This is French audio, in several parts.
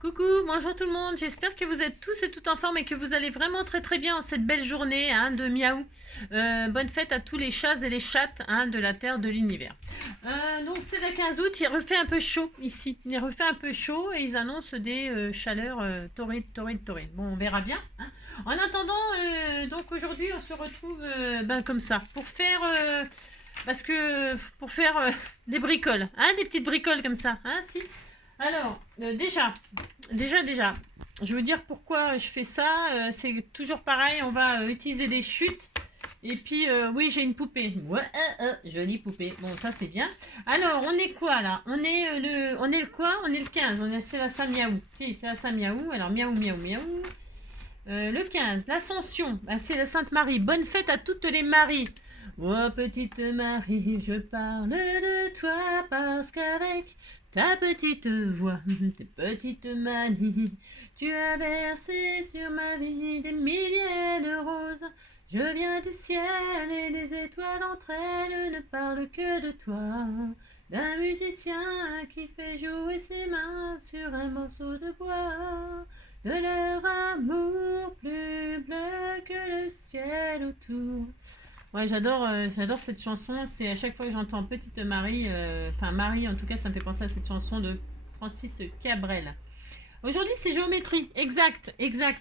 Coucou, bonjour tout le monde, j'espère que vous êtes tous et toutes en forme et que vous allez vraiment très bien en cette belle journée de miaou. Bonne fête à tous les chats et les chattes de la Terre, de l'univers. Donc c'est le 15 août, il refait un peu chaud ici. Il refait un peu chaud et ils annoncent des chaleurs torrides. Bon, on verra bien. En attendant, donc aujourd'hui on se retrouve comme ça pour faire... pour faire des bricoles, des petites bricoles comme ça, si. Alors, déjà, je veux dire pourquoi je fais ça. C'est toujours pareil, on va utiliser des chutes. Et puis, oui, j'ai une poupée. Ouais, jolie poupée. Bon, ça, c'est bien. Alors, on est quoi, là on est le quoi? On est le 15. C'est la Saint Miaou. Si, c'est la Saint Miaou. Alors, miaou. Le 15, l'Ascension. C'est la Sainte Marie. Bonne fête à toutes les Maries. Oh, petite Marie, je parle de toi parce qu'avec ta petite voix, tes petites manies, tu as versé sur ma vie des milliers de roses. Je viens du ciel et les étoiles entre elles ne parlent que de toi. D'un musicien qui fait jouer ses mains sur un morceau de bois. De leur amour plus bleu que le ciel autour. Ouais, j'adore cette chanson. C'est à chaque fois que j'entends Petite Marie, Marie en tout cas, ça me fait penser à cette chanson de Francis Cabrel. Aujourd'hui, c'est géométrie. Exact.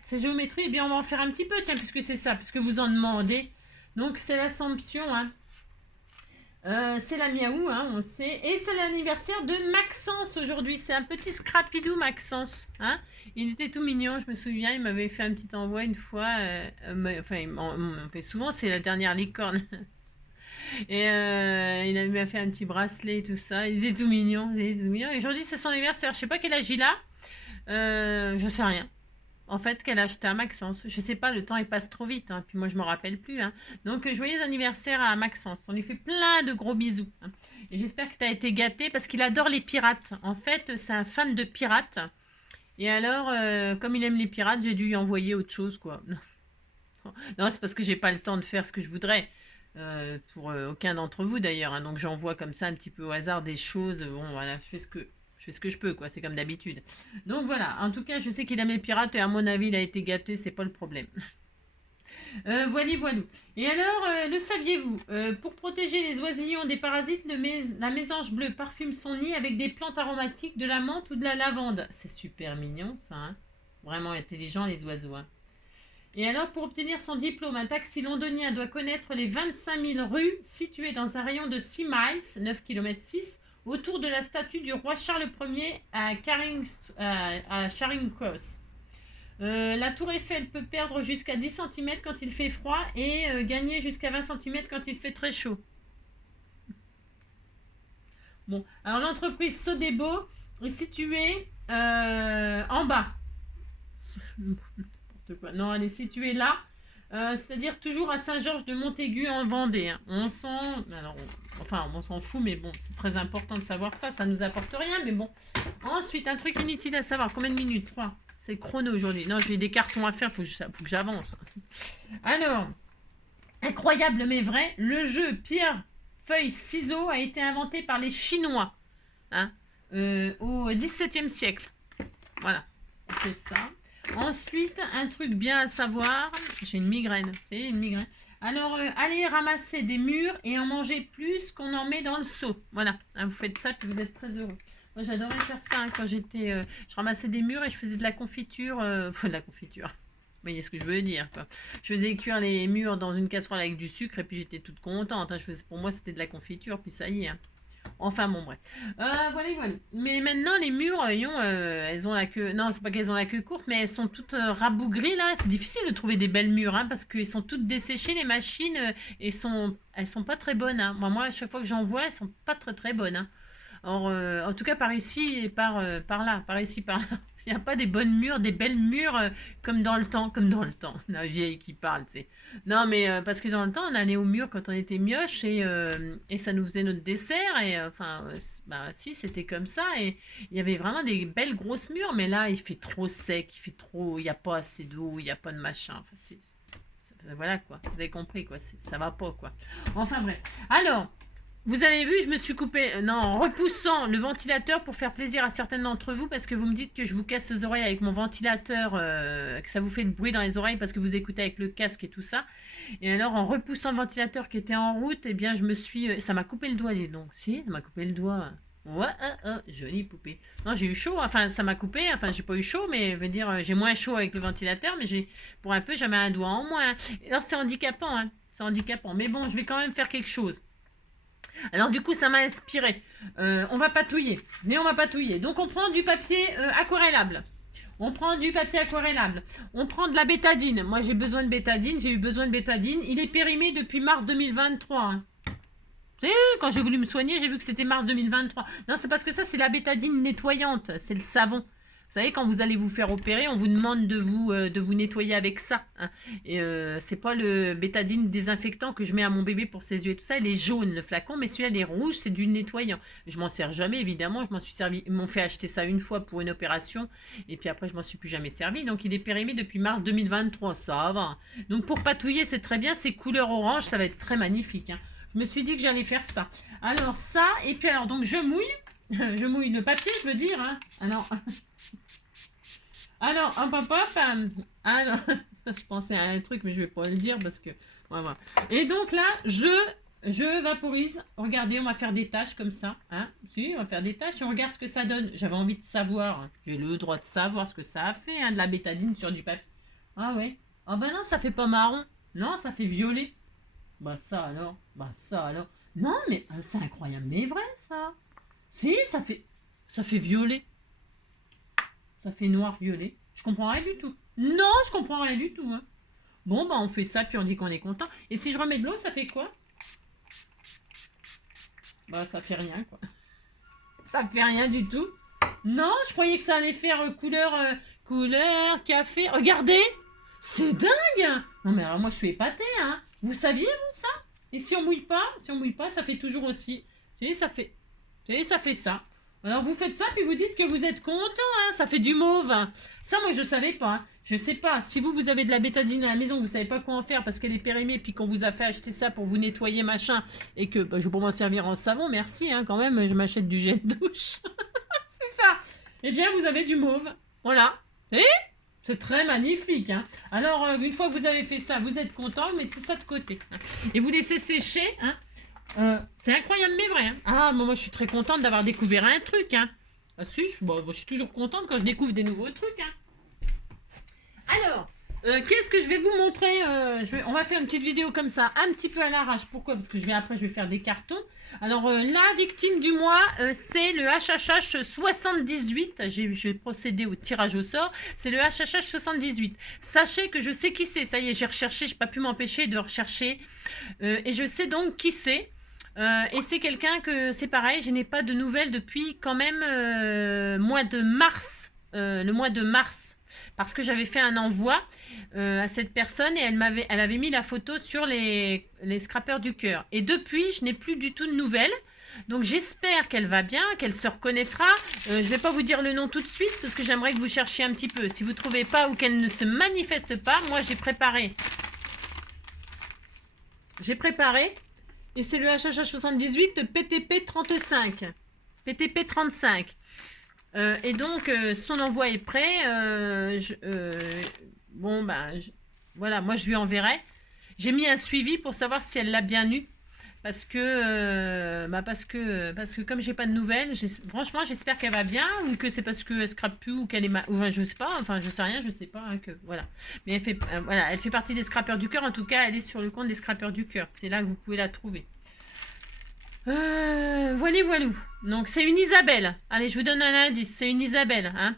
C'est géométrie. Eh bien, on va en faire un petit peu, tiens, puisque c'est ça, puisque vous en demandez. Donc, c'est l'Assomption, c'est la Miaou, on sait. Et c'est l'anniversaire de Maxence aujourd'hui. C'est un petit scrapidou Maxence. Il était tout mignon, je me souviens. Il m'avait fait un petit envoi une fois. Il m'en fait souvent, c'est la dernière licorne. Et il m'a fait un petit bracelet et tout ça. Il était tout mignon. Et aujourd'hui, c'est son anniversaire. Je sais pas quel âge il a. Je sais rien. En fait, quel âge t'as, Maxence? Je sais pas, le temps il passe trop vite. Puis moi, je me rappelle plus. Donc, joyeux anniversaire à Maxence. On lui fait plein de gros bisous. Et j'espère que t'as été gâté parce qu'il adore les pirates. En fait, c'est un fan de pirates. Et alors, comme il aime les pirates, j'ai dû lui envoyer autre chose, quoi. Non, c'est parce que j'ai pas le temps de faire ce que je voudrais. Pour aucun d'entre vous d'ailleurs. Donc j'envoie comme ça un petit peu au hasard des choses. Bon, voilà, je fais ce que je peux, quoi. C'est comme d'habitude. Donc voilà. En tout cas, je sais qu'il aime les pirates et à mon avis, il a été gâté. C'est pas le problème. Voilà. Et alors, le saviez-vous? Pour protéger les oisillons des parasites, la mésange bleue parfume son nid avec des plantes aromatiques, de la menthe ou de la lavande. C'est super mignon, ça. Vraiment intelligent, les oiseaux. Et alors, pour obtenir son diplôme, un taxi londonien doit connaître les 25 000 rues situées dans un rayon de 6 miles, 9 km 6, autour de la statue du roi Charles Ier à Charing Cross. La tour Eiffel peut perdre jusqu'à 10 cm quand il fait froid et gagner jusqu'à 20 cm quand il fait très chaud. Bon, alors l'entreprise Sodebo est située en bas. Quoi. Non, elle est située là, c'est-à-dire toujours à Saint-Georges-de-Montaigu en Vendée. On s'en fout, mais bon, c'est très important de savoir ça. Ça nous apporte rien, mais bon. Ensuite, un truc inutile à savoir. Combien de minutes? 3. C'est chrono aujourd'hui. Non, j'ai des cartons à faire, faut que j'avance. Alors, incroyable mais vrai, le jeu pierre, feuille, ciseaux a été inventé par les Chinois au XVIIe siècle. Voilà, on fait ça. Ensuite, un truc bien à savoir, j'ai une migraine, Alors, allez ramasser des mûres et en manger plus qu'on en met dans le seau. Voilà, vous faites ça, puis vous êtes très heureux. Moi, j'adorais faire ça quand j'étais... je ramassais des mûres et je faisais de la confiture. De la confiture. Vous voyez ce que je veux dire, quoi. Je faisais cuire les mûres dans une casserole avec du sucre et puis j'étais toute contente. Pour moi, c'était de la confiture, puis ça y est. Enfin bon, bref. Voilà. Mais maintenant, les murs, elles ont la queue. Non, c'est pas qu'elles ont la queue courte, mais elles sont toutes rabougries là. C'est difficile de trouver des belles murs parce qu'elles sont toutes desséchées, les machines, et elles sont pas très bonnes. Moi, à chaque fois que j'en vois, elles sont pas très bonnes. Or, en tout cas, par ici et par là. Par ici, par là. Il n'y a pas des bonnes murs, des belles murs comme dans le temps. La vieille qui parle, tu sais. Non, mais parce que dans le temps, on allait au mur quand on était mioche et ça nous faisait notre dessert. Et si, c'était comme ça. Et il y avait vraiment des belles grosses murs, mais là, il fait trop sec, il n'y a pas assez d'eau, il n'y a pas de machin. Voilà quoi, vous avez compris quoi, ça va pas quoi. Enfin bref. Alors, Vous avez vu, je me suis coupé, non, en repoussant le ventilateur pour faire plaisir à certaines d'entre vous, parce que vous me dites que je vous casse les oreilles avec mon ventilateur, que ça vous fait de bruit dans les oreilles parce que vous écoutez avec le casque et tout ça. Et alors, en repoussant le ventilateur qui était en route, eh bien, je me suis... ça m'a coupé le doigt, dis donc. Si, ça m'a coupé le doigt. Ouais, jolie poupée. Non, j'ai eu chaud, enfin, ça m'a coupé, enfin, j'ai pas eu chaud, mais je veux dire, j'ai moins chaud avec le ventilateur, mais pour un peu, j'avais un doigt en moins. Alors, c'est handicapant, hein. C'est handicapant. Mais bon, je vais quand même faire quelque chose. Alors du coup, ça m'a inspiré. On va patouiller. Mais on va patouiller. Donc on prend du papier aquarellable. On prend du papier aquarellable. On prend de la bétadine. Moi, j'ai besoin de bétadine. J'ai eu besoin de bétadine. Il est périmé depuis mars 2023. Hein. Vous savez, quand j'ai voulu me soigner, j'ai vu que c'était mars 2023. Non, c'est parce que ça, c'est la bétadine nettoyante. C'est le savon. Vous savez, quand vous allez vous faire opérer, on vous demande de vous nettoyer avec ça. Hein. Et c'est pas le bétadine désinfectant que je mets à mon bébé pour ses yeux et tout ça. Il est jaune, le flacon, mais celui-là, il est rouge, c'est du nettoyant. Je m'en sers jamais, évidemment. Je m'en suis servi. Ils m'ont fait acheter ça une fois pour une opération. Et puis après, je m'en suis plus jamais servi. Donc, il est périmé depuis mars 2023. Ça va. Donc, pour patouiller, c'est très bien. C'est couleur orange. Ça va être très magnifique. Hein. Je me suis dit que j'allais faire ça. Alors, ça. Et puis, alors, donc, je mouille. Je mouille le papier, je veux dire. Hein. Alors, hop, hop, hop. Alors, je pensais à un truc, mais je vais pas le dire parce que... Voilà. Et donc là, je vaporise. Regardez, on va faire des tâches comme ça. Hein. Si, on va faire des tâches et on regarde ce que ça donne. J'avais envie de savoir. Hein. J'ai le droit de savoir ce que ça a fait, hein, de la bétadine sur du papier. Ah ouais. Ah bah non, ça fait pas marron. Non, ça fait violet. Bah ça alors. Bah ça alors. Non, mais c'est incroyable, mais vrai ça. Si, ça fait violet. Ça fait noir-violet. Je comprends rien du tout. Non, je comprends rien du tout. Hein. Bon, bah on fait ça, puis on dit qu'on est content. Et si je remets de l'eau, ça fait quoi? Bah ça fait rien, quoi. Ça fait rien du tout. Non, je croyais que ça allait faire couleur café. Regardez, c'est dingue. Non mais alors moi je suis épatée, hein. Vous saviez vous ça? Et si on mouille pas, ça fait toujours aussi. Vous voyez, ça fait ça. Alors vous faites ça puis vous dites que vous êtes content, hein, ça fait du mauve. Ça moi je savais pas. Hein. Je sais pas. Si vous avez de la bétadine à la maison, vous savez pas quoi en faire parce qu'elle est périmée puis qu'on vous a fait acheter ça pour vous nettoyer machin et que je vais pas m'en servir en savon, merci hein, quand même. Je m'achète du gel douche. C'est ça. Eh bien vous avez du mauve. Voilà. Et c'est très magnifique. Hein. Alors une fois que vous avez fait ça, vous êtes content, vous mettez ça de côté hein. Et vous laissez sécher. Hein. C'est incroyable mais vrai. Hein. Ah, moi je suis très contente d'avoir découvert un truc. Hein. Ah si, je suis toujours contente quand je découvre des nouveaux trucs. Hein. Alors, qu'est-ce que je vais vous montrer on va faire une petite vidéo comme ça, un petit peu à l'arrache. Pourquoi? Parce que après je vais faire des cartons. Alors, la victime du mois, c'est le HHH 78. J'ai procédé au tirage au sort. C'est le HHH 78. Sachez que je sais qui c'est. Ça y est, j'ai recherché, je n'ai pas pu m'empêcher de rechercher. Et je sais donc qui c'est. Et c'est quelqu'un que, c'est pareil, je n'ai pas de nouvelles depuis quand même le mois de mars. Parce que j'avais fait un envoi à cette personne et elle avait mis la photo sur les scrappers du cœur. Et depuis, je n'ai plus du tout de nouvelles. Donc j'espère qu'elle va bien, qu'elle se reconnaîtra. Je ne vais pas vous dire le nom tout de suite parce que j'aimerais que vous cherchiez un petit peu. Si vous ne trouvez pas ou qu'elle ne se manifeste pas, moi j'ai préparé. Et c'est le HHH 78 PTP 35. PTP 35. Et donc, son envoi est prêt. Voilà, moi je lui enverrai. J'ai mis un suivi pour savoir si elle l'a bien eu. Parce que comme j'ai pas de nouvelles, franchement, j'espère qu'elle va bien ou que c'est parce qu'elle scrape plus ou qu'elle est je sais pas, enfin je sais rien, je sais pas hein, voilà. Mais elle fait partie des scrappers du cœur. En tout cas, elle est sur le compte des scrappers du cœur. C'est là que vous pouvez la trouver. Voilà. Donc c'est une Isabelle. Allez, je vous donne un indice. C'est une Isabelle, hein.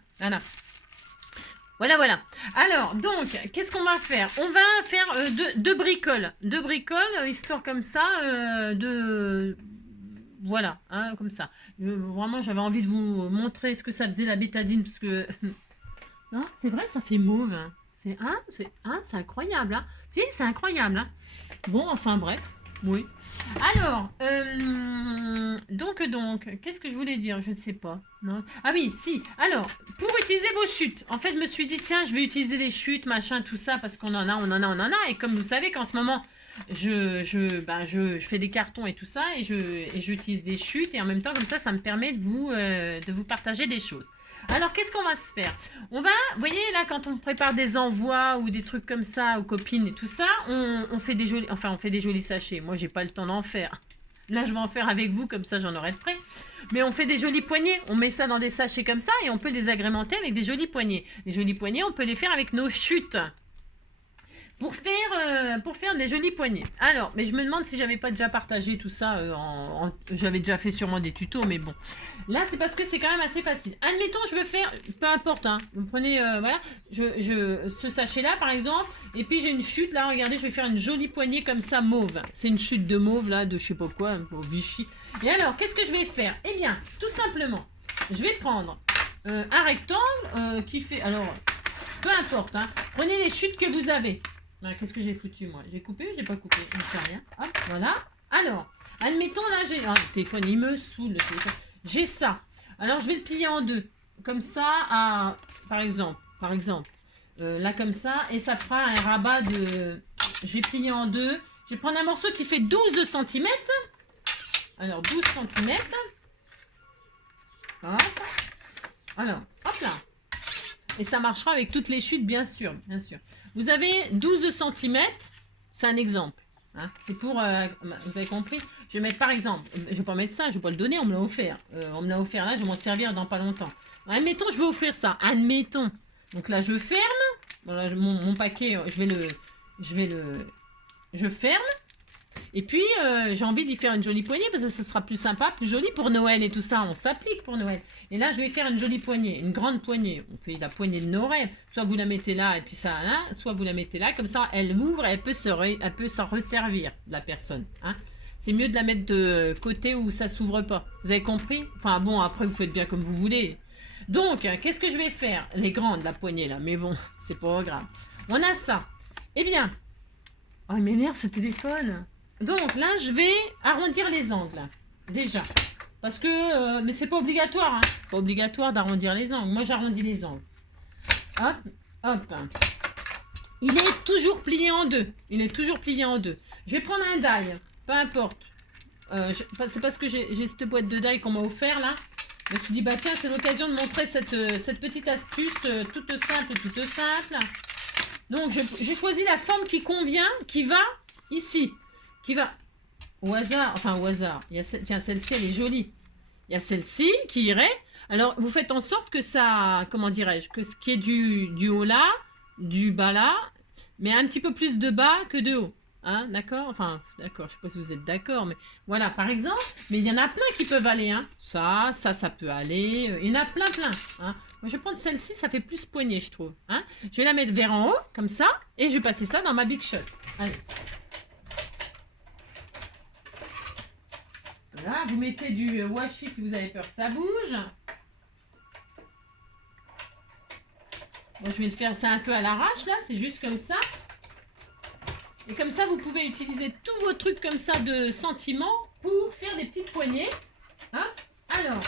Voilà. Alors, donc, qu'est-ce qu'on va faire? On va faire deux bricoles. Deux bricoles, histoire comme ça, voilà, hein, comme ça. Vraiment, j'avais envie de vous montrer ce que ça faisait la bétadine, parce que... non, c'est vrai, ça fait mauve. Hein. C'est incroyable. Hein. Si, c'est incroyable. Hein. Bon, enfin, bref, oui. Alors, donc, qu'est-ce que je voulais dire? Je ne sais pas. Non. Ah oui, si. Alors, pour utiliser vos chutes, en fait, je me suis dit, tiens, je vais utiliser les chutes, machin, tout ça, parce qu'on en a. Et comme vous savez qu'en ce moment, je fais des cartons et tout ça, et j'utilise des chutes, et en même temps, comme ça me permet de vous partager des choses. Alors, qu'est-ce qu'on va se faire? On va, vous voyez, là, quand on prépare des envois ou des trucs comme ça aux copines et tout ça, on fait des jolis sachets. Moi, j'ai pas le temps d'en faire. Là, je vais en faire avec vous, comme ça, j'en aurai de près. Mais on fait des jolis poignets. On met ça dans des sachets comme ça et on peut les agrémenter avec des jolis poignets. Les jolis poignets, on peut les faire avec nos chutes. Pour faire des jolis poignets. Alors, mais je me demande si j'avais pas déjà partagé tout ça. J'avais déjà fait sûrement des tutos, mais bon. Là, c'est parce que c'est quand même assez facile. Admettons, je veux faire, peu importe, hein. Vous prenez, voilà, ce sachet-là, par exemple, et puis j'ai une chute, là, regardez, je vais faire une jolie poignée comme ça, mauve. C'est une chute de mauve, là, de je sais pas quoi, au Vichy. Et alors, qu'est-ce que je vais faire? Eh bien, tout simplement, je vais prendre un rectangle qui fait, alors, peu importe, hein. Prenez les chutes que vous avez. Qu'est-ce que j'ai foutu, moi? J'ai coupé ou j'ai pas coupé? Je ne sais rien. Hop, voilà. Alors, admettons, là, j'ai... Oh, le téléphone, il me saoule, le téléphone. J'ai ça. Alors, je vais le plier en deux. Comme ça, par exemple. Là, comme ça. Et ça fera un rabat de... J'ai plié en deux. Je vais prendre un morceau qui fait 12 cm. Alors, 12 cm. Hop. Alors, hop là. Et ça marchera avec toutes les chutes, bien sûr, bien sûr. Vous avez 12 cm, c'est un exemple. Hein, c'est pour, vous avez compris? Je vais mettre par exemple, je vais pas mettre ça, je vais pas le donner, on me l'a offert. On me l'a offert là, je vais m'en servir dans pas longtemps. Admettons, je vais offrir ça, admettons. Donc là, je ferme. Voilà, mon paquet, je ferme. Et puis, j'ai envie d'y faire une jolie poignée parce que ça sera plus sympa, plus joli pour Noël et tout ça. On s'applique pour Noël. Et là, je vais faire une jolie poignée, une grande poignée. On fait la poignée de nos rêves. Soit vous la mettez là et puis ça là, soit vous la mettez là. Comme ça, elle m'ouvre et elle peut s'en resservir, la personne. Hein. C'est mieux de la mettre de côté où ça s'ouvre pas. Vous avez compris? Enfin bon, après, vous faites bien comme vous voulez. Donc, qu'est-ce que je vais faire? Les grandes, la poignée là. Mais bon, c'est pas grave. On a ça. Eh bien. Oh, il m'énerve ce téléphone. Donc là, je vais arrondir les angles, déjà. Parce que, mais c'est pas obligatoire, hein. Pas obligatoire d'arrondir les angles. Moi, j'arrondis les angles. Hop, hop. Il est toujours plié en deux. Il est toujours plié en deux. Je vais prendre un die, peu importe. C'est parce que j'ai cette boîte de die qu'on m'a offert, là. Je me suis dit, bah tiens, c'est l'occasion de montrer cette petite astuce toute simple, toute simple. Donc, j'ai choisi la forme qui convient, qui va ici. Qui va au hasard, enfin au hasard. Tiens, celle-ci, elle est jolie. Il y a celle-ci qui irait. Alors, vous faites en sorte que ça, comment dirais-je, que ce qui est du haut là, du bas là, mais un petit peu plus de bas que de haut. Hein, d'accord? Enfin, d'accord, je sais pas si vous êtes d'accord, mais voilà, par exemple. Mais il y en a plein qui peuvent aller, hein. Ça peut aller. Il y en a plein. Hein. Moi, je vais prendre celle-ci, ça fait plus poignée, je trouve. Hein. Je vais la mettre vers en haut, comme ça, et je vais passer ça dans ma Big Shot. Allez. Voilà, vous mettez du washi si vous avez peur que ça bouge. Bon, je vais le faire, c'est un peu à l'arrache là, c'est juste comme ça. Et comme ça, vous pouvez utiliser tous vos trucs comme ça de sentiments pour faire des petites poignées. Hein? Alors,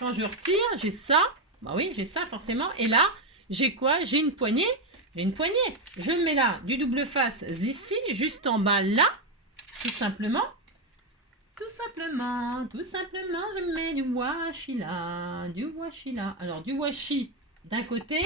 quand je retire, j'ai ça. Bah oui, j'ai ça forcément. Et là, j'ai quoi? J'ai une poignée. Je mets là du double face ici, juste en bas là, tout simplement. Tout simplement, je mets du washi là, Alors, du washi d'un côté,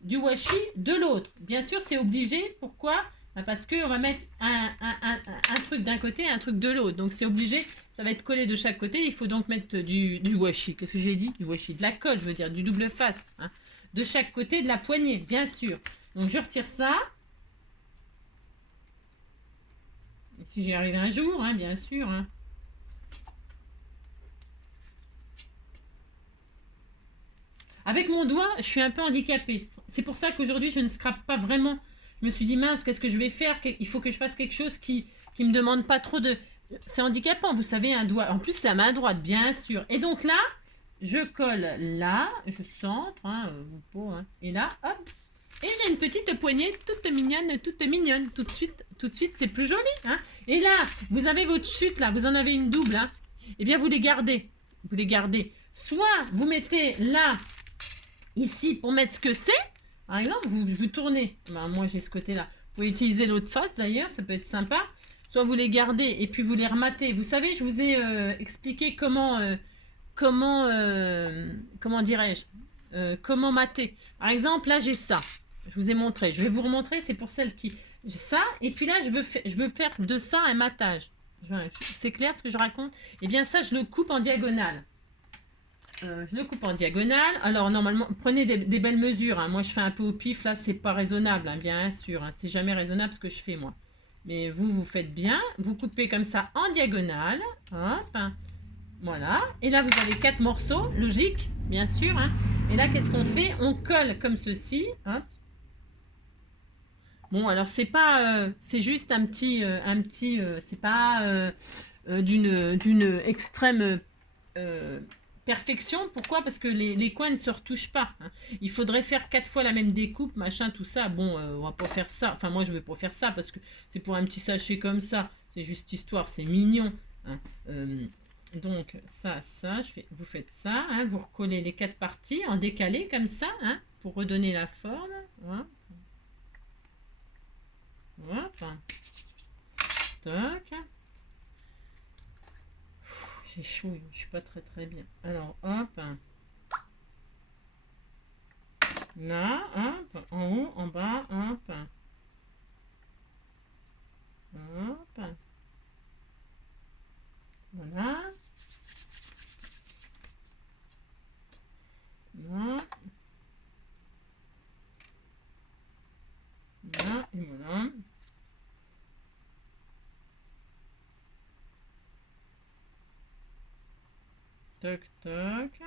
du washi de l'autre. Bien sûr, c'est obligé. Pourquoi? Parce qu'on va mettre un truc d'un côté et un truc de l'autre. Donc, c'est obligé. Ça va être collé de chaque côté. Il faut donc mettre du washi. Qu'est-ce que j'ai dit? Du washi, de la colle, je veux dire, du double face. Hein, de chaque côté de la poignée, bien sûr. Donc, je retire ça. Et si j'y arrive un jour, hein, bien sûr. Hein. Avec mon doigt, je suis un peu handicapée. C'est pour ça qu'aujourd'hui, je ne scrape pas vraiment. Je me suis dit, mince, qu'est-ce que je vais faire? Il faut que je fasse quelque chose qui ne me demande pas trop de... C'est handicapant, vous savez, un doigt. En plus, c'est à main droite, bien sûr. Et donc là, je colle là, je centre, hein, et là, hop. Et j'ai une petite poignée toute mignonne. Tout de suite, c'est plus joli. Hein. Et là, vous avez votre chute, là, vous en avez une double. Hein. Eh bien, vous les gardez. Soit vous mettez là... Ici, pour mettre ce que c'est, par exemple, vous tournez. Ben, moi, j'ai ce côté-là. Vous pouvez utiliser l'autre face, d'ailleurs, ça peut être sympa. soit vous les gardez et puis vous les rematez. Vous savez, je vous ai expliqué comment dirais-je, comment mater. Par exemple, là j'ai ça. Je vous ai montré. Je vais vous remontrer. C'est pour celles qui j'ai ça. Et puis là, je veux faire de ça un matage. C'est clair ce que je raconte? Eh bien ça, je le coupe en diagonale. Je le coupe en diagonale. Alors normalement, prenez des belles mesures. Hein. Moi, je fais un peu au pif. Là, c'est pas raisonnable, hein, bien sûr. Hein. C'est jamais raisonnable ce que je fais moi. Mais vous faites bien. Vous coupez comme ça en diagonale. Hop. Voilà. Et là, vous avez 4 morceaux. Logique, bien sûr. Hein. Et là, qu'est-ce qu'on fait? On colle comme ceci. Hop. Bon, alors c'est pas, c'est juste c'est pas d'une extrême perfection. Pourquoi? Parce que les coins ne se retouchent pas. Hein. Il faudrait faire 4 fois la même découpe, machin, tout ça. Bon, on va pas faire ça. Enfin, moi, je vais pas faire ça parce que c'est pour un petit sachet comme ça. C'est juste histoire, c'est mignon. Hein. Donc, ça, vous faites ça. Hein, vous recollez les 4 parties en décalé comme ça, hein, pour redonner la forme. Hein. Hop. Toc. J'ai chaud, je suis pas très bien. Alors, hop. Là, hop. En haut, en bas, hop. Hop. Voilà. Là. Là, et voilà. Toc, toc.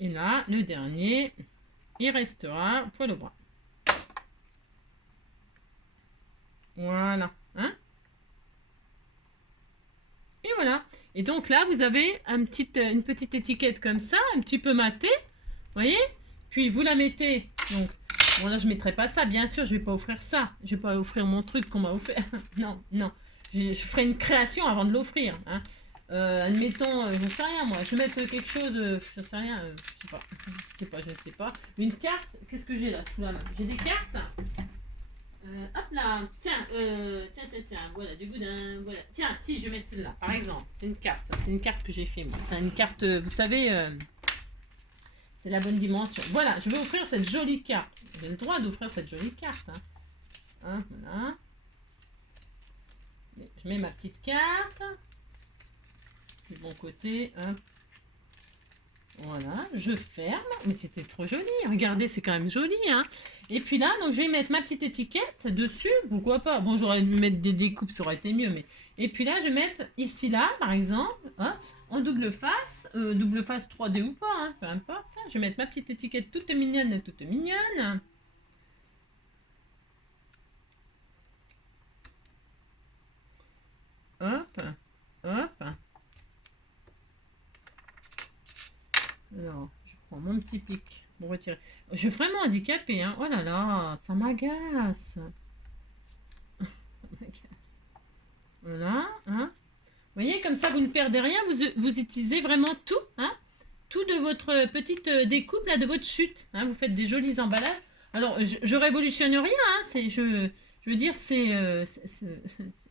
Et là, le dernier, il restera poil au bras. Voilà. Hein? Et voilà. Et donc là, vous avez une petite étiquette comme ça, un petit peu matée. Voyez? Puis vous la mettez. Donc, bon là, je ne mettrai pas ça. Bien sûr, je ne vais pas offrir ça. Je ne vais pas offrir mon truc qu'on m'a offert. Non, non. Je ferai une création avant de l'offrir. Hein. Admettons, je ne sais rien moi, je vais mettre quelque chose, je ne sais rien, je ne sais pas. Une carte, qu'est-ce que j'ai là sous la main? J'ai des cartes. Hop là, tiens, voilà, du boudin, voilà. Tiens, si, je vais mettre celle-là, par exemple. C'est une carte, ça, c'est une carte que j'ai fait moi. C'est une carte, vous savez, c'est la bonne dimension. Voilà, je vais offrir cette jolie carte. J'ai le droit d'offrir cette jolie carte. Hein, voilà. Je mets ma petite carte. Du bon côté, hop. Voilà, je ferme. Mais c'était trop joli. Regardez, c'est quand même joli. Hein. Et puis là, donc je vais mettre ma petite étiquette dessus. Pourquoi pas? Bon, j'aurais dû mettre des découpes, ça aurait été mieux. Mais... Et puis là, je vais mettre ici, là, par exemple, hein, en double face 3D ou pas, hein, peu importe. Je vais mettre ma petite étiquette toute mignonne, toute mignonne. Hop, hop. Alors, je prends mon petit pic pour retirer. Je suis vraiment handicapée, hein. Oh là là, ça m'agace. Ça m'agace. Voilà, hein. Vous voyez, comme ça, vous ne perdez rien. Vous utilisez vraiment tout, hein. Tout de votre petite découpe, là, de votre chute. Hein. Vous faites des jolis emballages. Alors, je révolutionne rien, hein. Je veux dire,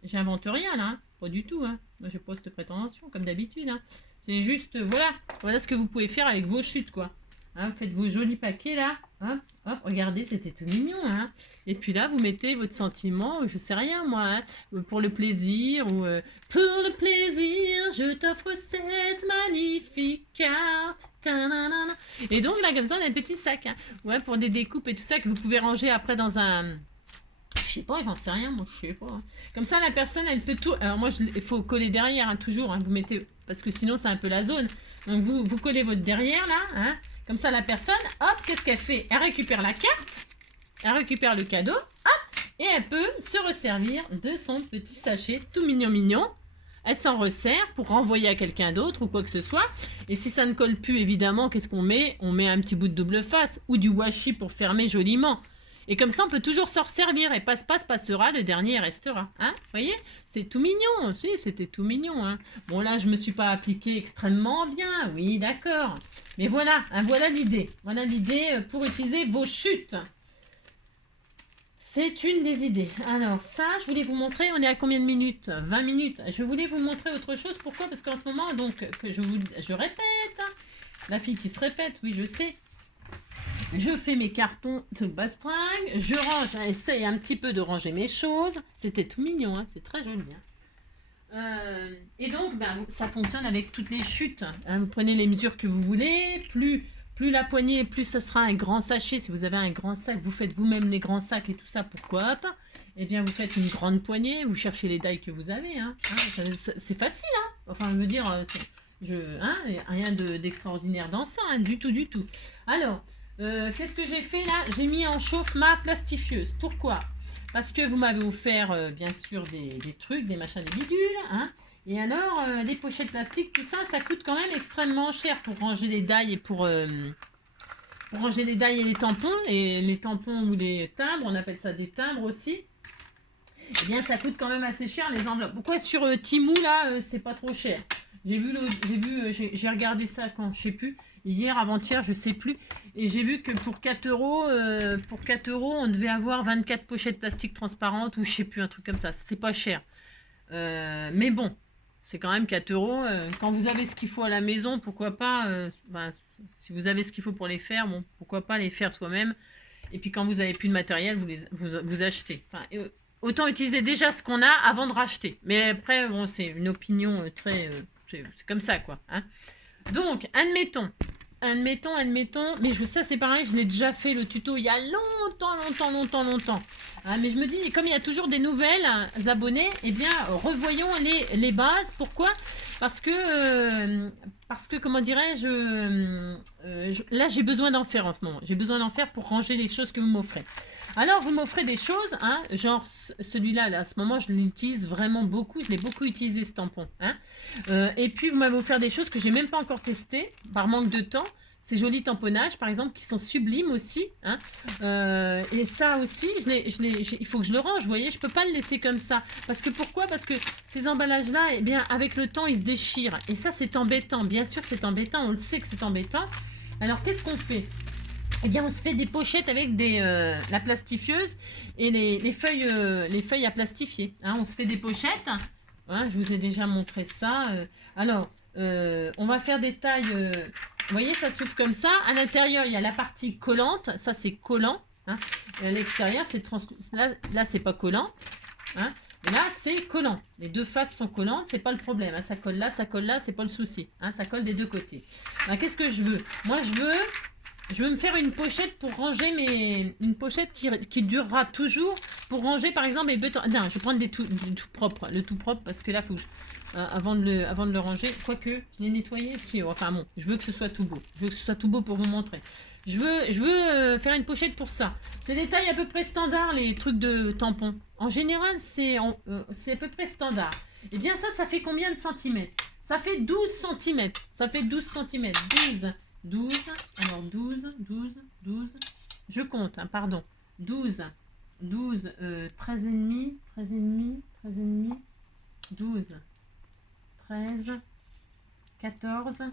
j'invente rien, là. Hein. Pas du tout, hein. Moi, je pose cette prétention, comme d'habitude, hein. C'est juste, voilà ce que vous pouvez faire avec vos chutes, quoi. Hein, faites vos jolis paquets, là. Hop, hop, regardez, c'était tout mignon, hein. Et puis là, vous mettez votre sentiment, je sais rien, moi, hein, pour le plaisir, ou pour le plaisir, je t'offre cette magnifique carte. Ta-na-na-na. Et donc, là, comme ça, on a un petit sac, hein. Ouais, pour des découpes et tout ça, que vous pouvez ranger après dans un... Je sais pas, j'en sais rien, moi, je sais pas. Hein. Comme ça, la personne, elle peut tout... Alors, moi, il faut coller derrière, hein, toujours. Hein, vous mettez... Parce que sinon, c'est un peu la zone. Donc, vous collez votre derrière, là. Hein. Comme ça, la personne, hop, qu'est-ce qu'elle fait? Elle récupère la carte. Elle récupère le cadeau. Hop. Et elle peut se resservir de son petit sachet tout mignon. Elle s'en resserre pour renvoyer à quelqu'un d'autre ou quoi que ce soit. Et si ça ne colle plus, évidemment, qu'est-ce qu'on met? On met un petit bout de double face ou du washi pour fermer joliment. Et comme ça, on peut toujours s'en resservir. Et passe-passe passera, le dernier restera. Hein, vous voyez? C'est tout mignon aussi, c'était tout mignon. Hein. Bon, là, je ne me suis pas appliquée extrêmement bien. Oui, d'accord. Mais voilà, hein, voilà l'idée. Voilà l'idée pour utiliser vos chutes. C'est une des idées. Alors ça, je voulais vous montrer, on est à combien de minutes? 20 minutes. Je voulais vous montrer autre chose. Pourquoi? Parce qu'en ce moment, donc, je répète, hein, la fille qui se répète, oui, je sais. Je fais mes cartons de bastringue, je range, j'essaie un petit peu de ranger mes choses. C'était tout mignon, hein, c'est très joli. Et donc, ça fonctionne avec toutes les chutes. Hein. Vous prenez les mesures que vous voulez, plus la poignée, plus ça sera un grand sachet. Si vous avez un grand sac, vous faites vous-même les grands sacs et tout ça, pourquoi pas? Eh bien, vous faites une grande poignée, vous cherchez les tailles que vous avez. Hein. C'est facile, hein. Enfin, je veux dire, rien d'extraordinaire dans ça, hein, du tout, du tout. Alors, qu'est-ce que j'ai fait là? J'ai mis en chauffe ma plastifieuse. Pourquoi? Parce que vous m'avez offert, bien sûr, des trucs, des machins, des bidules. Hein. Et alors, les pochettes plastiques, tout ça, ça coûte quand même extrêmement cher pour ranger les dailles et pour ranger les dailles et les tampons. Et les tampons ou les timbres, on appelle ça des timbres aussi. Eh bien, ça coûte quand même assez cher les enveloppes. Pourquoi sur Temu, là, c'est pas trop cher? J'ai regardé ça quand, je sais plus, hier, avant-hier, je sais plus. Et j'ai vu que pour 4 euros, on devait avoir 24 pochettes plastiques transparentes ou je sais plus, un truc comme ça. C'était pas cher. Mais bon, c'est quand même 4 euros. Quand vous avez ce qu'il faut à la maison, pourquoi pas, si vous avez ce qu'il faut pour les faire, bon, pourquoi pas les faire soi-même. Et puis quand vous avez plus de matériel, vous achetez. Enfin, autant utiliser déjà ce qu'on a avant de racheter. Mais après, bon, c'est une opinion très... c'est comme ça, quoi. Hein. Donc, admettons. Mais ça, c'est pareil, je l'ai déjà fait le tuto il y a longtemps. Hein, mais je me dis, comme il y a toujours des nouvelles abonnés, eh bien, revoyons les bases. Pourquoi? Parce que, comment dirais-je, là, j'ai besoin d'en faire en ce moment. J'ai besoin d'en faire pour ranger les choses que vous m'offrez. Alors, vous m'offrez des choses, hein, genre celui-là, là, à ce moment, je l'utilise vraiment beaucoup. Je l'ai beaucoup utilisé, ce tampon. Hein. Et puis, vous m'avez offert des choses que j'ai même pas encore testées, par manque de temps. Ces jolis tamponnages, par exemple, qui sont sublimes aussi. Hein. Et ça aussi, il faut que je le range, vous voyez. Je peux pas le laisser comme ça. Parce que pourquoi? Parce que ces emballages-là, eh bien, avec le temps, ils se déchirent. Et ça, c'est embêtant. Bien sûr, c'est embêtant. On le sait que c'est embêtant. Alors, qu'est-ce qu'on fait? Eh bien, on se fait des pochettes avec la plastifieuse et les feuilles à plastifier. Hein, on se fait des pochettes. Hein, je vous ai déjà montré ça. Alors, on va faire des tailles... vous voyez, ça s'ouvre comme ça. À l'intérieur, il y a la partie collante. Ça, c'est collant. Hein. À l'extérieur, c'est là, c'est pas collant. Hein. Et là, c'est collant. Les deux faces sont collantes, c'est pas le problème. Hein. Ça colle là, c'est pas le souci. Hein. Ça colle des deux côtés. Ben, qu'est-ce que je veux? Moi, je veux me faire une pochette pour ranger une pochette qui durera toujours pour ranger par exemple mes bétons. Non, je vais prendre le tout propre parce que là, faut que avant de le ranger, quoique je l'ai nettoyé, si, enfin bon, je veux que ce soit tout beau. Je veux que ce soit tout beau pour vous montrer. Je veux faire une pochette pour ça. C'est des tailles à peu près standards, les trucs de tampons. En général, c'est à peu près standard. Et bien ça fait combien de centimètres? Ça fait 12 centimètres. Ça fait 12 centimètres. 12, alors 12, je compte, hein, pardon, 12, 13 et demi, 12, 13, 14,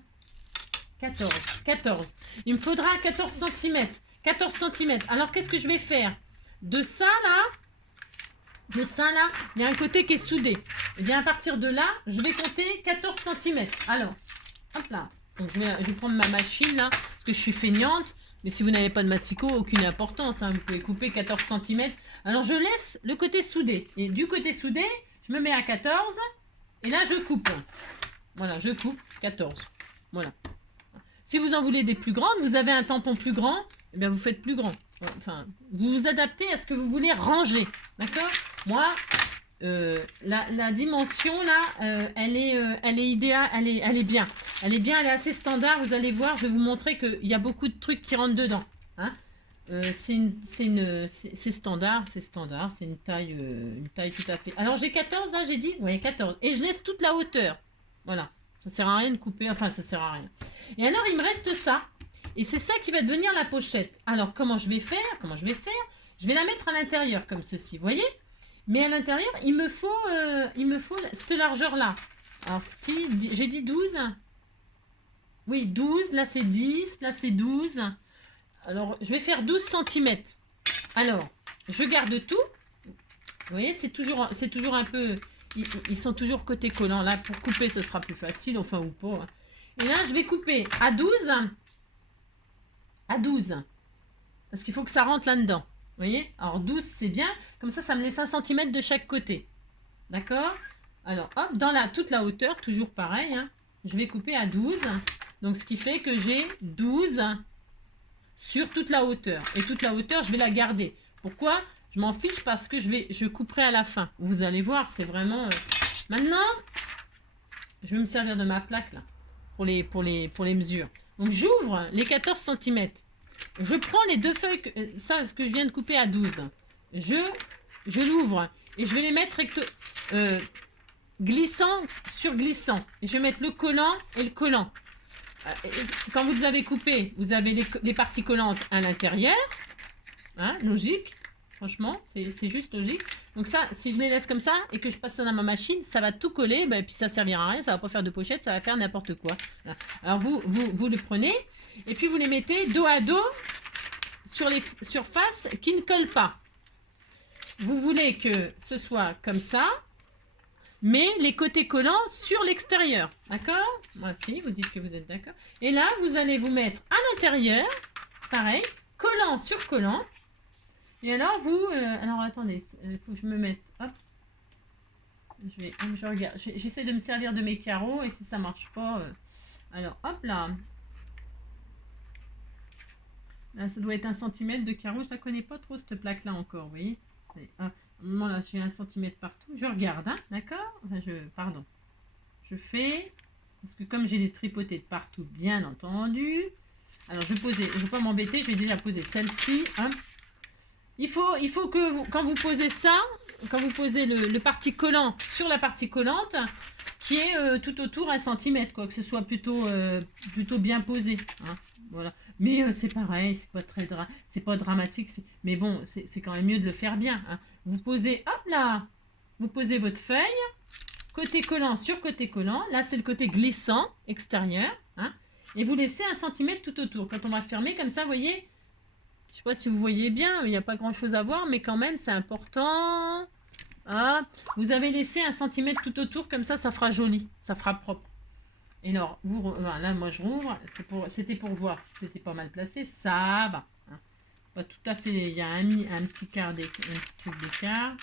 14. Il me faudra 14 cm. 14 cm. Alors, qu'est-ce que je vais faire? De ça, là, il y a un côté qui est soudé. Et bien, à partir de là, je vais compter 14 cm. Alors, hop là. Donc, je vais prendre ma machine, là, parce que je suis feignante. Mais si vous n'avez pas de massicot, aucune importance. Hein, vous pouvez couper 14 cm. Alors, je laisse le côté soudé. Et du côté soudé, je me mets à 14. Et là, je coupe. Voilà, je coupe 14. Voilà. Si vous en voulez des plus grandes, vous avez un tampon plus grand, eh bien vous faites plus grand. Enfin, vous vous adaptez à ce que vous voulez ranger. D'accord? Moi, la dimension là, elle est idéale, elle est bien. Elle est bien, elle est assez standard. Vous allez voir, je vais vous montrer qu'il y a beaucoup de trucs qui rentrent dedans. Hein? C'est standard, c'est une taille tout à fait. Alors j'ai 14 là, j'ai dit? Oui, 14. Et je laisse toute la hauteur. Voilà. Ça sert à rien de couper, enfin ça sert à rien. Et alors il me reste ça. Et c'est ça qui va devenir la pochette. Alors comment je vais faire? Je vais la mettre à l'intérieur comme ceci, vous voyez? Mais à l'intérieur, il me faut cette largeur là. Alors j'ai dit 12. Oui, 12, là c'est 10, là c'est 12. Alors je vais faire 12 cm. Alors, je garde tout. Vous voyez, c'est toujours un peu... Ils sont toujours côté collant. Là, pour couper, ce sera plus facile, enfin, ou pas. Et là, je vais couper à 12. À 12. Parce qu'il faut que ça rentre là-dedans. Vous voyez? Alors, 12, c'est bien. Comme ça me laisse 1 cm de chaque côté. D'accord? Alors, hop, dans toute la hauteur, toujours pareil. Hein, je vais couper à 12. Donc, ce qui fait que j'ai 12 sur toute la hauteur. Et toute la hauteur, je vais la garder. Pourquoi? Je m'en fiche parce que je couperai à la fin. Vous allez voir, c'est vraiment... Maintenant, je vais me servir de ma plaque, là, pour les mesures. Donc, j'ouvre les 14 cm. Je prends les 2 feuilles, ce que je viens de couper à 12. Je l'ouvre et je vais les mettre glissant sur glissant. Et je vais mettre le collant et le collant. Quand vous avez coupé, vous avez les parties collantes à l'intérieur. Hein, logique. Franchement, c'est juste logique. Donc ça, si je les laisse comme ça et que je passe ça dans ma machine, ça va tout coller. Et puis ça servira à rien, ça va pas faire de pochette, ça va faire n'importe quoi. Voilà. Alors vous le prenez et puis vous les mettez dos à dos sur les surfaces qui ne collent pas. Vous voulez que ce soit comme ça, mais les côtés collants sur l'extérieur. D'accord? Voici, vous dites que vous êtes d'accord. Et là, vous allez vous mettre à l'intérieur, pareil, collant sur collant. Et alors, alors attendez, il faut que je me mette, hop. Je regarde, j'essaie de me servir de mes carreaux, et si ça marche pas, alors hop là. Là, ça doit être 1 cm de carreau, je la connais pas trop cette plaque-là encore, vous voyez. Hop. Moi là, j'ai 1 cm partout, je regarde, hein, d'accord. Enfin, pardon. Je fais, parce que comme j'ai des tripotés de partout, bien entendu. Alors, je vais pas m'embêter, je vais déjà poser celle-ci, hop. Il faut que quand vous posez ça, quand vous posez le parti collant sur la partie collante, qui est tout autour 1 cm, quoi, que ce soit plutôt bien posé. Hein, voilà. Mais c'est pareil, c'est pas dramatique. Mais bon, c'est quand même mieux de le faire bien. Hein. Vous posez, hop là, vous posez votre feuille, côté collant sur côté collant. Là, c'est le côté glissant extérieur. Hein, et vous laissez 1 cm tout autour. Quand on va fermer comme ça, vous voyez. Je ne sais pas si vous voyez bien, il n'y a pas grand chose à voir, mais quand même c'est important. Ah, vous avez laissé 1 cm tout autour, comme ça fera joli, ça fera propre. Et alors, là moi je rouvre, c'était pour voir si c'était pas mal placé, ça va. Hein. Pas tout à fait, il y a un petit truc d'écart.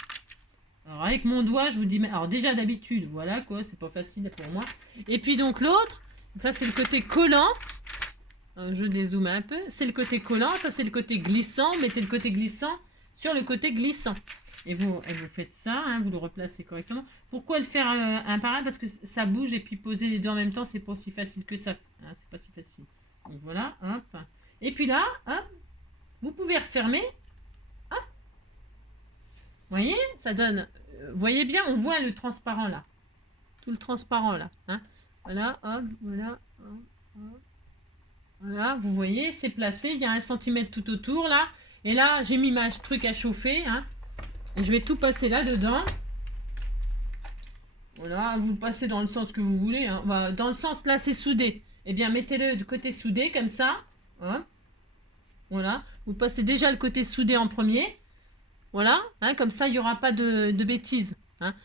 Alors avec mon doigt, je vous dis, alors déjà d'habitude, voilà quoi, c'est pas facile pour moi. Et puis donc l'autre, ça c'est le côté collant. Je dézoome un peu. C'est le côté collant, ça c'est le côté glissant. Mettez le côté glissant sur le côté glissant. Et vous faites ça, hein, vous le replacez correctement. Pourquoi le faire un par un? Parce que ça bouge et puis poser les deux en même temps, c'est pas aussi facile que ça. Hein, c'est pas si facile. Donc voilà, hop. Et puis là, hop, vous pouvez refermer. Hop. Vous voyez, ça donne... Vous voyez bien, on voit le transparent là. Tout le transparent là. Hein. Voilà, hop, voilà, hop, hop. Voilà, vous voyez, c'est placé, il y a 1 cm tout autour là. Et là, j'ai mis ma truc à chauffer. Hein, et je vais tout passer là-dedans. Voilà, vous le passez dans le sens que vous voulez. Hein. Dans le sens, là, c'est soudé. Eh bien, mettez-le de côté soudé, comme ça. Hein. Voilà, vous passez déjà le côté soudé en premier. Voilà, hein, comme ça, il n'y aura pas de bêtises. Hein.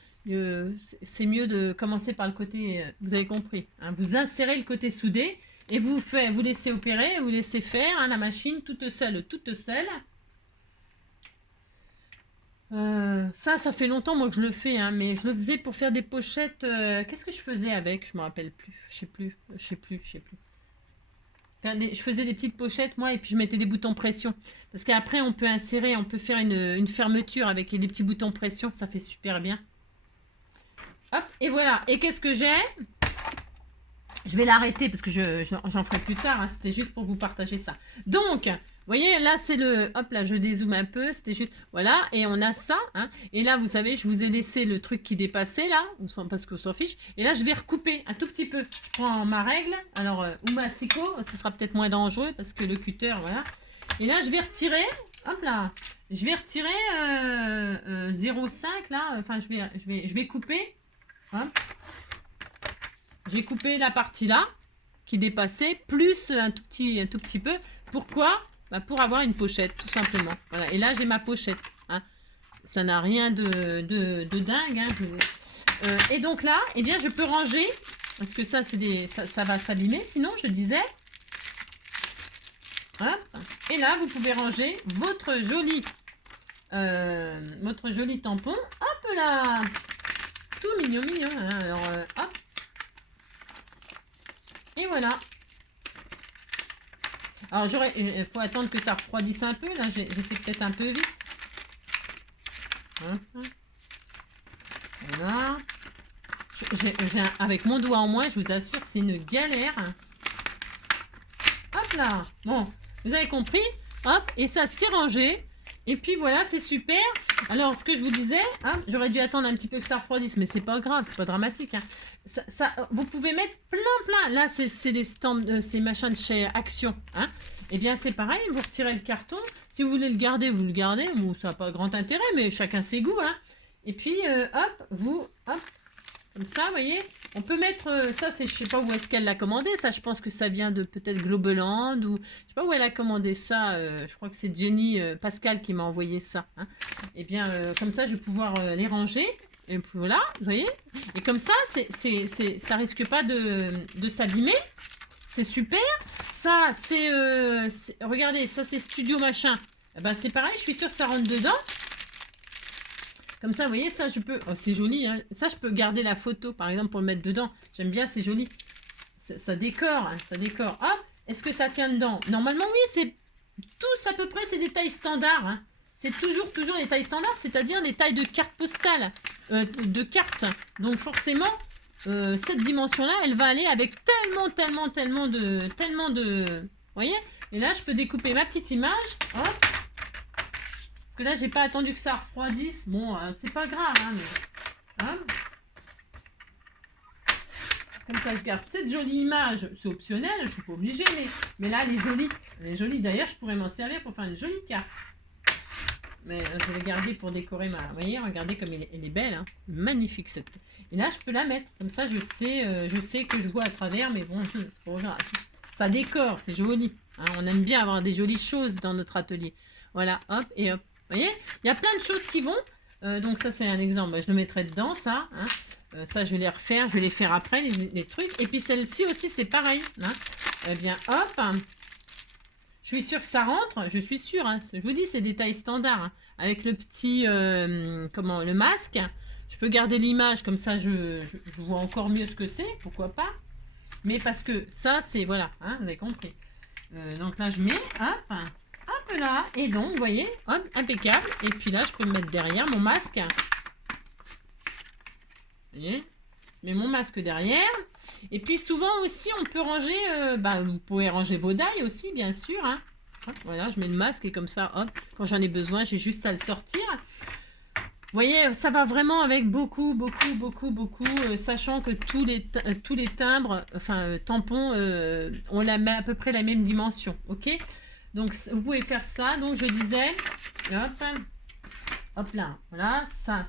C'est mieux de commencer par le côté, vous avez compris. Hein. Vous insérez le côté soudé. Et vous laissez opérer, vous laissez faire hein, la machine toute seule. Ça fait longtemps moi que je le fais, hein, mais je le faisais pour faire des pochettes. Qu'est-ce que je faisais avec? Je me rappelle plus. Je sais plus. Je faisais des petites pochettes moi et puis je mettais des boutons pression. Parce qu'après on peut insérer, on peut faire une fermeture avec des petits boutons pression, ça fait super bien. Hop, et voilà. Et qu'est-ce que j'ai? Je vais l'arrêter parce que j'en ferai plus tard. Hein. C'était juste pour vous partager ça. Donc, vous voyez, là, c'est le... Hop, là, je dézoome un peu. C'était juste... Voilà, et on a ça. Hein. Et là, vous savez, je vous ai laissé le truc qui dépassait, là. Parce qu'on s'en fiche. Et là, je vais recouper un tout petit peu. Je prends ma règle. Alors, ou ma sicot. Ça sera peut-être moins dangereux parce que le cutter, voilà. Et là, je vais retirer... Hop là. Je vais retirer 0,5, là. Enfin, je vais couper. Hop. J'ai coupé la partie là, qui dépassait, plus un tout petit peu. Pourquoi? Pour avoir une pochette, tout simplement. Voilà. Et là, j'ai ma pochette. ça n'a rien de dingue. Hein, et donc là, eh bien, je peux ranger, parce que ça, ça va s'abîmer, sinon, je disais... Hop, et là, vous pouvez ranger votre joli tampon. Hop là, tout mignon, mignon. Hein, alors, hop. Et voilà. Alors, il faut attendre que ça refroidisse un peu. Là, j'ai fait peut-être un peu vite. Voilà. Avec mon doigt en moins, je vous assure, c'est une galère. Hop là. Bon, vous avez compris. Hop, et ça, c'est rangé. Et puis voilà, c'est super. Alors, ce que je vous disais, hein, j'aurais dû attendre un petit peu que ça refroidisse, mais c'est pas grave, c'est pas dramatique. Hein. Vous pouvez mettre plein. Là, c'est des stands, ces machins de chez Action. Hein. Eh bien, c'est pareil, vous retirez le carton. Si vous voulez le garder, vous le gardez. Bon, ça n'a pas grand intérêt, mais chacun ses goûts. Hein. Et puis, hop, comme ça, vous voyez. On peut mettre, ça, je sais pas où est-ce qu'elle l'a commandé. Ça, je pense que ça vient de peut-être Globaland ou je sais pas où elle a commandé ça. Je crois que c'est Jenny Pascal qui m'a envoyé ça. Hein. Et bien, comme ça, je vais pouvoir les ranger. Et puis voilà, vous voyez. Et comme ça, ça risque pas de s'abîmer. C'est super. Ça, regardez, ça, c'est Studio machin. Eh ben, c'est pareil, je suis sûre que ça rentre dedans. Comme ça, vous voyez, ça, je peux... Oh, c'est joli, hein. Ça, je peux garder la photo, par exemple, pour le mettre dedans. J'aime bien, c'est joli. Ça décore, hein, ça décore. Hop, est-ce que ça tient dedans? Normalement, oui, c'est... Tous, à peu près, c'est des tailles standards. Hein. C'est toujours des tailles standards, c'est-à-dire des tailles de cartes postales. De cartes. Donc, forcément, cette dimension-là, elle va aller avec tellement de... Vous voyez? Et là, je peux découper ma petite image. Hop. Parce que là, j'ai pas attendu que ça refroidisse. Bon, c'est pas grave. Hein, mais... hein, comme ça, je garde cette jolie image. C'est optionnel, je suis pas obligée. Mais là, elle est jolie. Elle est jolie. D'ailleurs, je pourrais m'en servir pour faire une jolie carte. Mais je vais la garder pour décorer ma... Vous voyez, regardez comme elle est belle. Hein. Magnifique cette... Et là, je peux la mettre. Comme ça, je sais que je vois à travers. Mais bon, c'est pas grave. Ça décore, c'est joli. Hein. On aime bien avoir des jolies choses dans notre atelier. Voilà, hop et hop. Vous voyez, il y a plein de choses qui vont. Donc ça, c'est un exemple. Je le mettrai dedans, ça. Hein. Ça, je vais les refaire. Je vais les faire après, les trucs. Et puis celle-ci aussi, c'est pareil. Hein. Eh bien, hop. Je suis sûre que ça rentre. Je suis sûre. Hein. Je vous dis, c'est des tailles standards. Hein. Avec le petit... le masque. Je peux garder l'image. Comme ça, je vois encore mieux ce que c'est. Pourquoi pas. Mais parce que ça, c'est... Voilà. Hein, vous avez compris. Donc là, je mets... Hop. Hop là, et donc, vous voyez, hop, impeccable. Et puis là, je peux me mettre derrière mon masque. Vous voyez, je mets mon masque derrière. Et puis souvent aussi, on peut ranger, vous pouvez ranger vos dailles aussi, bien sûr. Hein. Hop, voilà, je mets le masque et comme ça, hop, quand j'en ai besoin, j'ai juste à le sortir. Vous voyez, ça va vraiment avec beaucoup, sachant que tous les timbres, tampons, ont à peu près la même dimension, ok? Donc, vous pouvez faire ça. Donc, je disais, hop là, voilà, ça,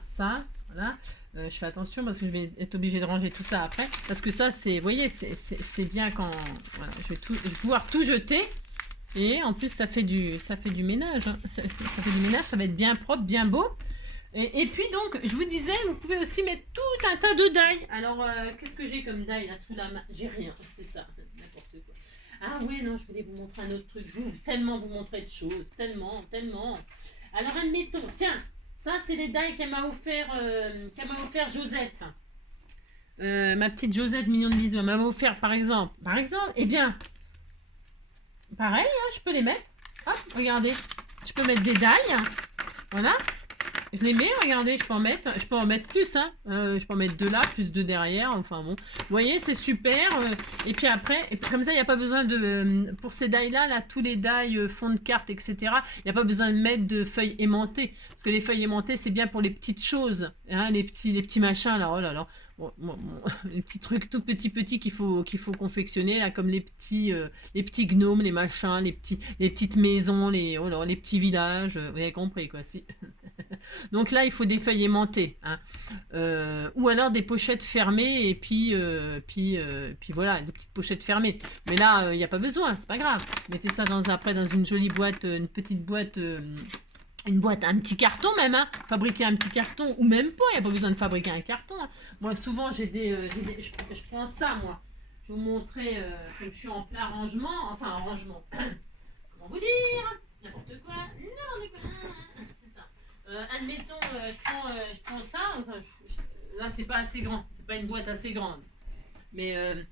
voilà. Je fais attention parce que je vais être obligée de ranger tout ça après. Parce que ça, vous voyez, c'est bien quand, voilà, je vais pouvoir tout jeter. Et en plus, ça fait du ménage. Hein. Ça fait du ménage, ça va être bien propre, bien beau. Et puis, donc, je vous disais, vous pouvez aussi mettre tout un tas de dailles. Alors, qu'est-ce que j'ai comme daille là sous la main? J'ai rien, c'est ça, n'importe quoi. Ah ouais, non, je voulais vous montrer un autre truc. Je veux tellement vous montrer de choses. Tellement. Alors, admettons, tiens, ça, c'est les dailles qu'elle m'a offert Josette. Ma petite Josette, mignon de bisous. Elle m'a offert, par exemple, eh bien, pareil, hein, je peux les mettre. Hop, regardez. Je peux mettre des dailles. Voilà. Je les mets, regardez, je peux en mettre plus, hein. Je peux en mettre deux là, plus deux derrière, enfin bon. Vous voyez, c'est super. Et puis après, comme ça, il n'y a pas besoin de... Pour ces dailles-là, là, tous les dailles, fond de carte, etc., il n'y a pas besoin de mettre de feuilles aimantées. Parce que les feuilles aimantées, c'est bien pour les petites choses, hein, les petits machins, là, oh là là. Bon, les petits trucs tout petits qu'il faut confectionner, là, comme les petits gnomes, les machins, les petites maisons, les petits villages, vous avez compris, quoi, si... Donc là, il faut des feuilles aimantées, hein. Ou alors des pochettes fermées et puis voilà, des petites pochettes fermées. Mais là, il n'y a pas besoin, c'est pas grave. Mettez ça après dans une jolie boîte, une petite boîte une boîte, un petit carton même, hein, fabriquer un petit carton, ou même pas, il n'y a pas besoin de fabriquer un carton. Hein. Moi, souvent, je prends ça, moi. Je vais vous montrer, comme je suis en plein rangement, enfin, en rangement, comment vous dire, n'importe quoi, c'est ça. Admettons, je prends ça, enfin, là, c'est pas assez grand, c'est pas une boîte assez grande, mais elle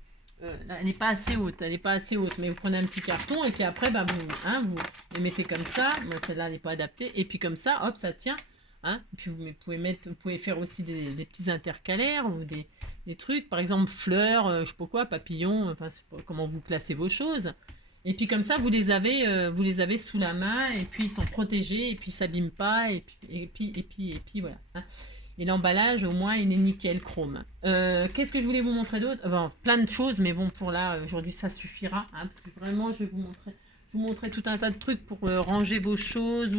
n'est pas assez haute, mais vous prenez un petit carton, et puis après, bah, vous les mettez comme ça, bon, celle-là, elle n'est pas adaptée, et puis comme ça, hop, ça tient. Hein, et puis vous pouvez faire aussi des petits intercalaires ou des trucs, par exemple fleurs, je sais pas quoi, papillons, enfin comment vous classez vos choses. Et puis comme ça vous les avez sous la main et puis ils sont protégés et puis ils s'abîment pas et puis voilà. Hein. Et l'emballage au moins il est nickel chrome. Qu'est-ce que je voulais vous montrer d'autre? Bon, plein de choses, mais bon pour là aujourd'hui ça suffira. Hein, parce que vraiment je vais vous montrer tout un tas de trucs pour ranger vos choses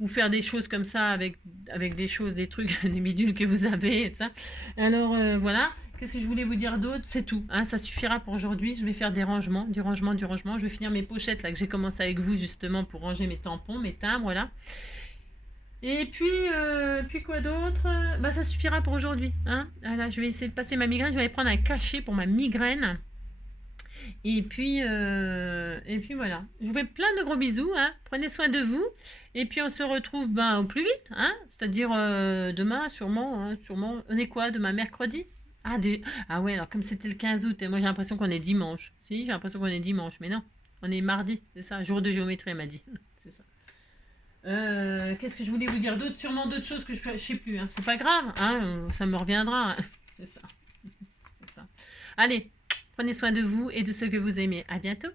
ou faire des choses comme ça avec des choses, des trucs, des bidules que vous avez, et ça. Alors voilà, qu'est-ce que je voulais vous dire d'autre? C'est tout, hein, ça suffira pour aujourd'hui. Je vais faire des rangements, du rangement. Je vais finir mes pochettes là que j'ai commencé avec vous justement pour ranger mes tampons, mes timbres, là. Et puis quoi d'autre? Bah ça suffira pour aujourd'hui. Hein. Voilà, je vais essayer de passer ma migraine. Je vais aller prendre un cachet pour ma migraine. Et puis voilà. Je vous fais plein de gros bisous. Hein. Prenez soin de vous. Et puis on se retrouve au plus vite. Hein. C'est-à-dire demain, sûrement, hein, sûrement. On est quoi demain? Mercredi? Ah ouais, alors comme c'était le 15 août, et moi j'ai l'impression qu'on est dimanche. Si, j'ai l'impression qu'on est dimanche, mais non. On est mardi, c'est ça. Jour de géométrie, elle m'a dit. C'est ça. Qu'est-ce que je voulais vous dire d'autre? Sûrement d'autres choses que je sais plus. Hein. C'est pas grave, hein, ça me reviendra. Hein. C'est ça. C'est ça. Allez, prenez soin de vous et de ceux que vous aimez. À bientôt.